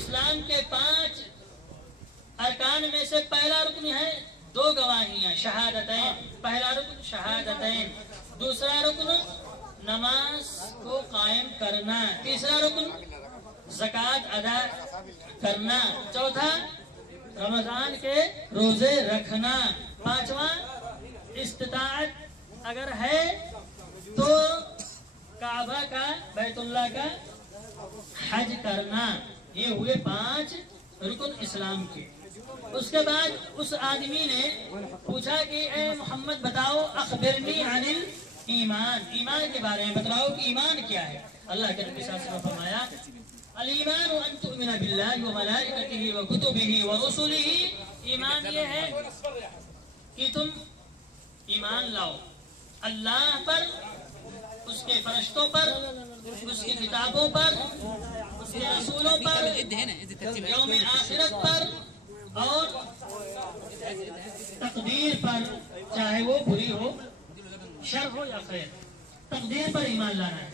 اسلام کے 5 ارکان میں سے پہلا رکن ہے 2 گواہیاں شہادتین. پہلا رکن شہادتین. دوسرا رکن نماز کو قائم کرنا. تیسرا رکن زکوٰۃ ادا کرنا. چوتھا رمضان کے روزے رکھنا. پانچواں استطاعت اگر ہے تو کعبہ کا بیت اللہ کا حج کرنا. یہ ہوئے 5 رکن اسلام کے. اس کے بعد اس آدمی نے پوچھا کہ اے محمد بتاؤ اخبرنی عن الایمان. ایمان کے بارے میں بتلاؤ کہ ایمان کیا ہے. اللہ کے نبی صلی اللہ علیہ وسلم نے فرمایا الایمان ان تؤمن باللہ وملائکتہ وکتبہ ورسلہ. ایمان یہ ہے کہ تم ایمان لاؤ اللہ پر، اس کے فرشتوں پر، اس کی کتابوں پر، اس کے رسولوں پر، یوم آخرت پر اور تقدیر پر، چاہے وہ بری ہو شر ہو یا خیر. تقدیر پر ایمان لانا ہے.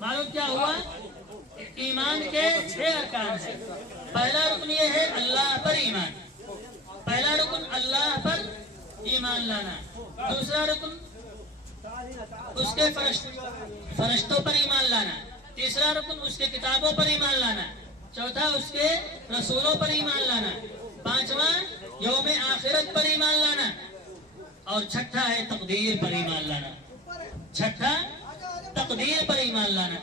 معلوم کیا ہوا؟ ایمان کے 6 ارکان ہیں. پہلا رکن یہ ہے اللہ پر ایمان. پہلا رکن اللہ پر ایمان لانا. دوسرا رکن اس کے فرشتوں پر ایمان لانا. تیسرا رکن اس کے کتابوں پر ایمان لانا. چوتھا اس کے رسولوں پر ایمان لانا. پانچواں یوم آخرت پر ایمان لانا. اور چھٹا ہے تقدیر پر ایمان لانا. چھٹا تقدیر پر ایمان لانا.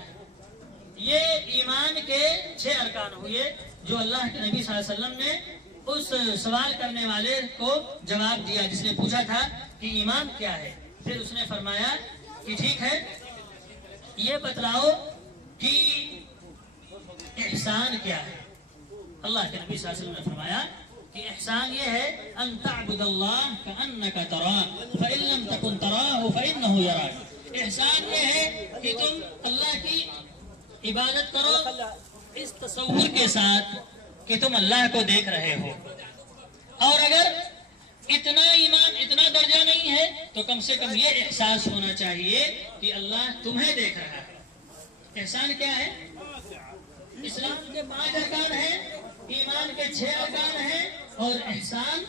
یہ ایمان کے 6 ارکان ہوئے جو اللہ کے نبی صلی اللہ علیہ وسلم نے اس سوال کرنے والے کو جواب دیا جس نے پوچھا تھا کہ ایمان کیا ہے. پھر اس نے فرمایا کہ ٹھیک ہے یہ بتلاؤ کہ احسان کیا ہے. اللہ کے نبی صلی اللہ علیہ وسلم نے فرمایا کہ احسان یہ ہے ان تعبد اللہ کأنک تراہ فإن لم تکن تراہ فإنہ یراک. احسان یہ ہے کہ تم اللہ کی عبادت کرو اس تصور کے ساتھ کہ تم اللہ کو دیکھ رہے ہو. اور اگر اتنا ایمان اتنا درجہ نہیں ہے تو کم سے کم یہ احساس ہونا چاہیے کہ اللہ تمہیں دیکھ رہا ہے. احسان کیا ہے؟ اسلام کے 5 ارکان ہیں، ایمان کے 6 ارکان ہیں اور احسان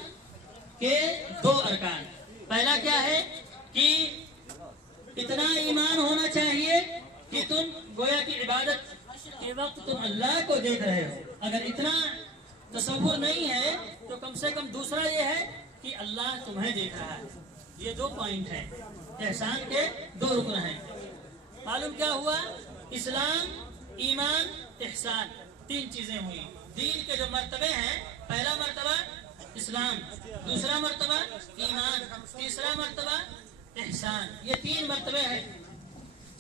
کے 2 ارکان. پہلا کیا ہے کہ اتنا ایمان ہونا چاہیے کہ تم گویا کی عبادت کے وقت تم اللہ کو دیکھ رہے ہو. اگر اتنا تصور نہیں ہے تو کم سے کم دوسرا یہ ہے کہ اللہ تمہیں دیکھ رہا ہے. یہ 2 پوائنٹ ہیں. احسان کے 2 رکن ہیں. معلوم کیا ہوا؟ اسلام، ایمان، احسان 3 چیزیں ہوئی. دین کے جو مرتبے ہیں، پہلا مرتبہ اسلام، دوسرا مرتبہ ایمان، تیسرا مرتبہ احسان. یہ 3 مرتبے ہیں.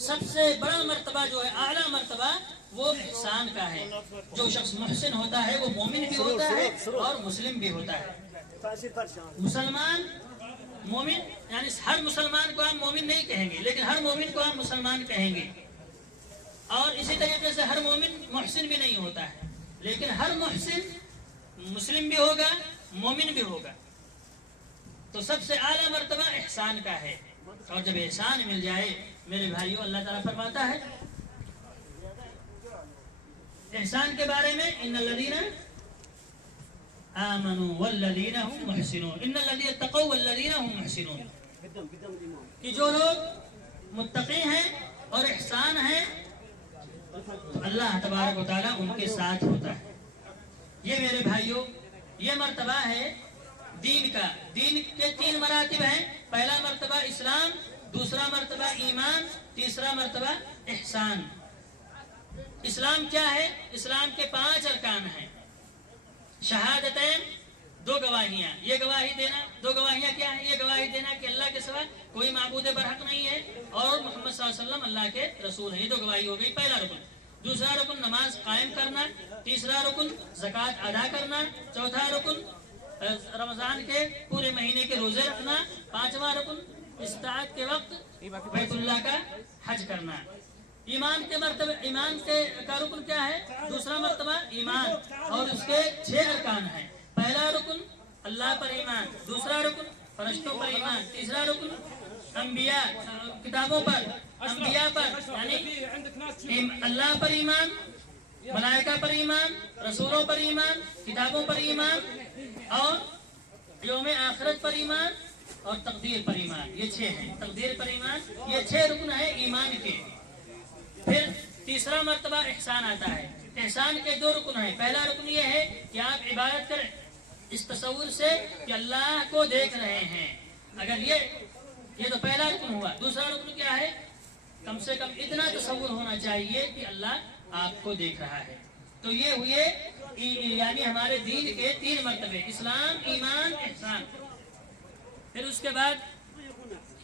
سب سے بڑا مرتبہ جو ہے اعلیٰ مرتبہ وہ احسان کا ہے. جو شخص محسن ہوتا ہے وہ مومن بھی ہوتا ہے اور مسلم بھی ہوتا ہے. مسلمان مومن یعنی ہر مسلمان کو ہم مومن نہیں کہیں گے لیکن ہر مومن کو ہم مسلمان کہیں گے. اور اسی طریقے سے ہر مومن محسن بھی نہیں ہوتا ہے لیکن ہر محسن مسلم بھی ہوگا مومن بھی ہوگا. تو سب سے اعلیٰ مرتبہ احسان کا ہے. اور جب احسان مل جائے میرے بھائیوں، اللہ تعالیٰ فرماتا ہے احسان کے بارے میں ان الذین آمنوا والذین هم محسنون ان الذین اتقوا والذین هم محسنون. کہ جو لوگ متقی ہیں اور احسان ہیں اللہ تبارک و تعالیٰ ان کے ساتھ ہوتا ہے. یہ میرے بھائیوں یہ مرتبہ ہے دین کا. دین کے 3 مراتب ہیں. پہلا مرتبہ اسلام، دوسرا مرتبہ ایمان، تیسرا مرتبہ احسان. اسلام کیا ہے؟ اسلام کے 5 ارکان ہیں. شہادتین 2 گواہیاں. یہ گواہی دینا 2 گواہیاں کیا ہیں؟ یہ گواہی دینا کہ اللہ کے سوا کوئی معبود برحق نہیں ہے اور محمد صلی اللہ علیہ وسلم اللہ کے رسول ہیں. یہ 2 گواہی ہو گئی. پہلا رکن. دوسرا رکن نماز قائم کرنا. تیسرا رکن زکوٰۃ ادا کرنا. چوتھا رکن رمضان کے پورے مہینے کے روزے رکھنا. پانچواں رکن استطاعت کے وقت بیت اللہ کا حج کرنا. ایمان کے مرتبہ ایمان کا رکن کیا ہے؟ دوسرا مرتبہ ایمان اور اس کے 6 ارکان ہیں. پہلا رکن اللہ پر ایمان، دوسرا رکن فرشتوں پر ایمان، تیسرا رکن انبیاء کتابوں پر، انبیاء پر یعنی اللہ پر ایمان، मलाइका पर ईमान, रसूलों पर ईमान, किताबों पर ईमान और यौम आखिरत पर ईमान और तकदीर पर ईमान। ये 6 हैं। तकदीर पर ईमान, ये 6 रुकन है ईमान के। फिर तीसरा मर्तबा एहसान आता है। एहसान के 2 रुकन हैं। पहला रुकन ये है कि आप इबादत करें इस तसव्वुर से कि अल्लाह को देख रहे हैं। अगर ये तो पहला रुकन हुआ। दूसरा रुकन क्या है? कम से कम इतना तसव्वुर होना चाहिए कि अल्लाह आपको देख रहा है। तो ये हुए यानी हमारे दीन के 3 मर्तबे, इस्लाम, ईमान, एहसान। फिर उसके बाद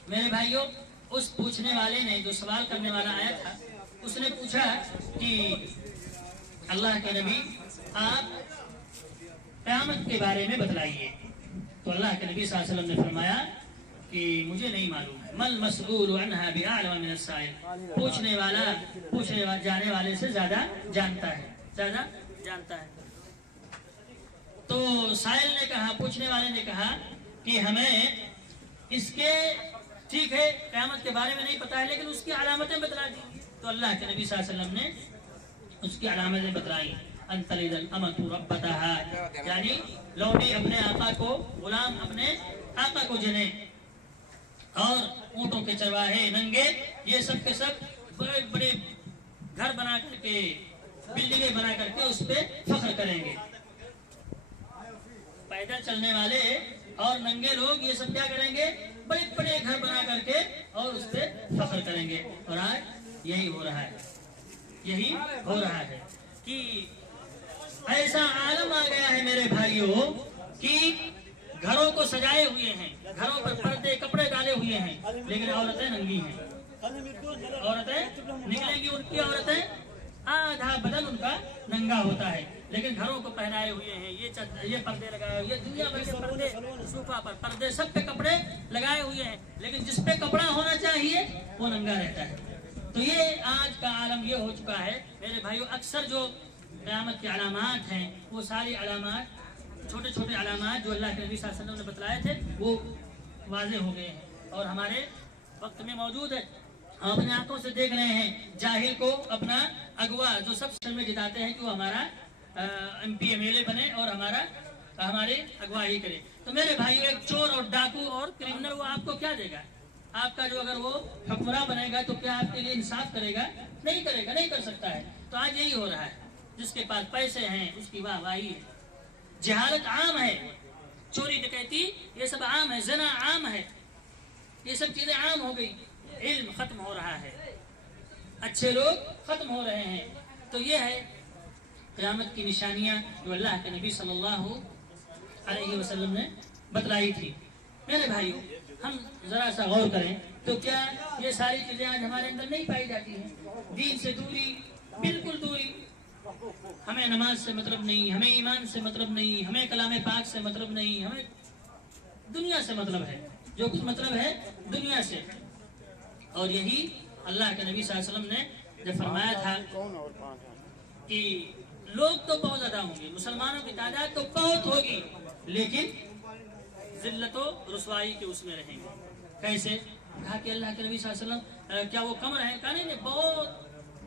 मेरे भाइयों, उस पूछने वाले ने, जो सवाल करने वाला आया था, उसने पूछा कि अल्लाह के नबी आप क़यामत के बारे में बतलाइए। तो अल्लाह के नबी सल्लल्लाहु अलैहि वसल्लम ने फरमाया कि मुझे नहीं मालूम। मल मसऊलु अन्हा बिअअलम मिन अस्साइल। पूछने जाने वाले से ज्यादा जानता है। तो साइल ने कहा, पूछने वाले ने कहा कि हमें इसके, ठीक है, क़यामत के बारे में नहीं पता है, लेकिन उसकी अलामतें बतला दी। तो अल्लाह के नबी सल्लल्लाहु अलैहि वसल्लम ने उसकी अलामतें बतलाई। अंतलिदल अमतु रब्बतहा, यानी लौंडी अपने आका को, गुलाम अपने आका को जने, और ऊँटों के चरवाहे नंगे, ये सब के सब बड़े बड़े घर बना करके, बिल्डिंगें बना करके उस पे फख्र करेंगे। पैदल चलने वाले और नंगे लोग ये सब क्या करेंगे? बड़े बड़े घर बना करके और उस पे फख्र करेंगे। और आज यही हो रहा है कि ऐसा आलम आ गया है मेरे भाइयों कि घरों को सजाए हुए हैं, घरों पर पर्दे कपड़े डाले हुए हैं, लेकिन औरतें नंगी हैं। औरतें निकलेंगी, उनकी औरतें आधा बदन उनका नंगा होता है, लेकिन घरों को पहनाए हुए हैं। ये पर्दे लगाए हुए, ये दुनिया भर के पर्दे, सोफा पर पर्दे, सब पे कपड़े लगाए हुए हैं, लेकिन जिस पे कपड़ा होना चाहिए वो नंगा रहता है। तो ये आज का आलम ये हो चुका है मेरे भाइयों। अक्सर जो क़यामत के अलामात हैं, वो सारी अलामात, छोटे छोटे अलामात जो अल्लाह के नबी सल्लल्लाहु अलैहि वसल्लम ने बतलाए थे, वो वाज़ेह हो गए हैं और हमारे वक्त में मौजूद है। हम अपने आंखों से देख रहे हैं। जाहिल को अपना अगवा जो सब में जिताते हैं कि वो हमारा MP MLA बने और हमारे अगवाई करे। तो मेरे भाइयों, एक चोर और डाकू और क्रिमिनल, वो आपको क्या देगा? आपका जो अगर वो हुक्मरान बनेगा तो क्या आपके लिए इंसाफ करेगा? नहीं करेगा, नहीं कर सकता है। तो आज यही हो रहा है। जिसके पास पैसे हैं उसकी वाहवाही है, जहालत आम है, चोरी डकैती ये सब आम है, ज़ना आम है, ये सब चीजें आम हो गई। इल्म खत्म हो रहा है, अच्छे लोग खत्म हो रहे हैं। तो ये है क़यामत की निशानियां जो अल्लाह के नबी सल्लल्लाहु अलैहि वसल्लम ने बतलाई थी। मेरे भाइयों, हम जरा सा गौर करें तो क्या ये सारी चीजें आज हमारे अंदर नहीं पाई जाती हैं? दीन से दूरी, बिल्कुल दूरी। हमें नमाज से मतलब नहीं, हमें ईमान से मतलब नहीं, हमें कलाम पाक से मतलब नहीं, हमें दुनिया से मतलब है। जो कुछ मतलब है दुनिया से। और यही अल्लाह के नबी सल्लल्लाहु अलैहि वसल्लम ने जब फरमाया था कि लोग तो बहुत ज्यादा होंगे, मुसलमानों की तादाद तो बहुत होगी, लेकिन जिल्लत और रुसवाई के उसमें रहेंगे। कैसे? कहा कि अल्लाह के नबी सल्लल्लाहु अलैहि वसल्लम क्या वो कम रहेंगे? कहा नहीं,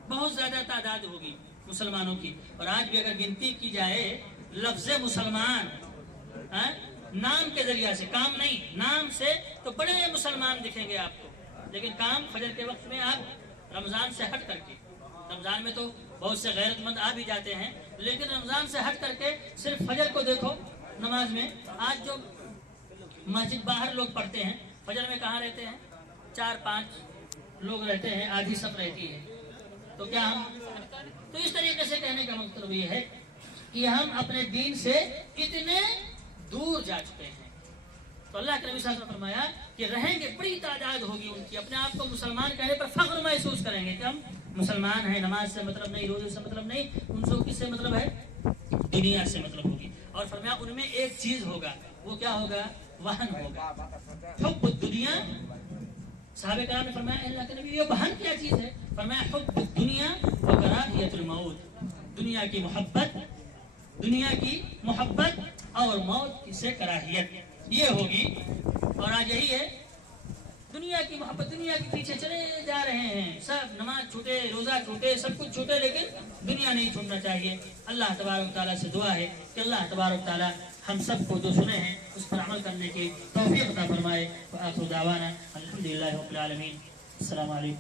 बहुत ज्यादा तादाद होगी मुसलमानों की। और आज भी अगर गिनती की जाए, लफ्ज़ मुसलमान नाम के जरिया से, काम नहीं, नाम से तो बड़े मुसलमान दिखेंगे आपको, लेकिन काम फजर के वक्त में आप रमजान से हट करके, रमजान में तो बहुत से गैरतमंद आ भी जाते हैं, लेकिन रमजान से हट करके सिर्फ फजर को देखो नमाज में। आज जो मस्जिद बाहर लोग पढ़ते हैं, फजर में कहाँ रहते हैं? 4-5 लोग रहते हैं, आधी सब रहती है। तो क्या हम, तो इस तरीके से कहने का मतलब ये है कि हम अपने दीन से इतने दूर जा चुके हैं। तो अल्लाह के नबी सल्लल्लाहु अलैहि वसल्लम ने फरमाया कि रहेंगे, बड़ी तादाद होगी उनकी, अपने आप को मुसलमान कहने पर फख्र महसूस करेंगे कि हम मुसलमान हैं, नमाज से मतलब नहीं, रोजे से मतलब नहीं, उनसे किससे मतलब है? दुनिया से मतलब होगी। और फरमाया उनमें एक चीज होगा, वो क्या होगा? वाहन होगा, हुब्बुद दुनिया। साहबे कराम ने फरमाया अल्लाह के नबी, ये वाहन क्या चीज है? फरमाया हुब्बुद दुनिया व कराहियतुल मौत। दुनिया की मोहब्बत और मौत से कराहियत, ये होगी। और आज यही है, दुनिया دنیا کی محبت، دنیا کے پیچھے چلے جا رہے ہیں، سب نماز چھوٹے، روزہ چھوٹے، سب کچھ چھوٹے، لیکن دنیا نہیں چھوڑنا چاہیے۔ اللہ تبارک تعالیٰ سے دعا ہے کہ اللہ تبارک تعالیٰ ہم سب کو جو سنے ہیں اس پر عمل کرنے کی توفیق عطا فرمائے۔ وآخر دعوانا الحمدللہ رب العالمین۔ السلام علیکم۔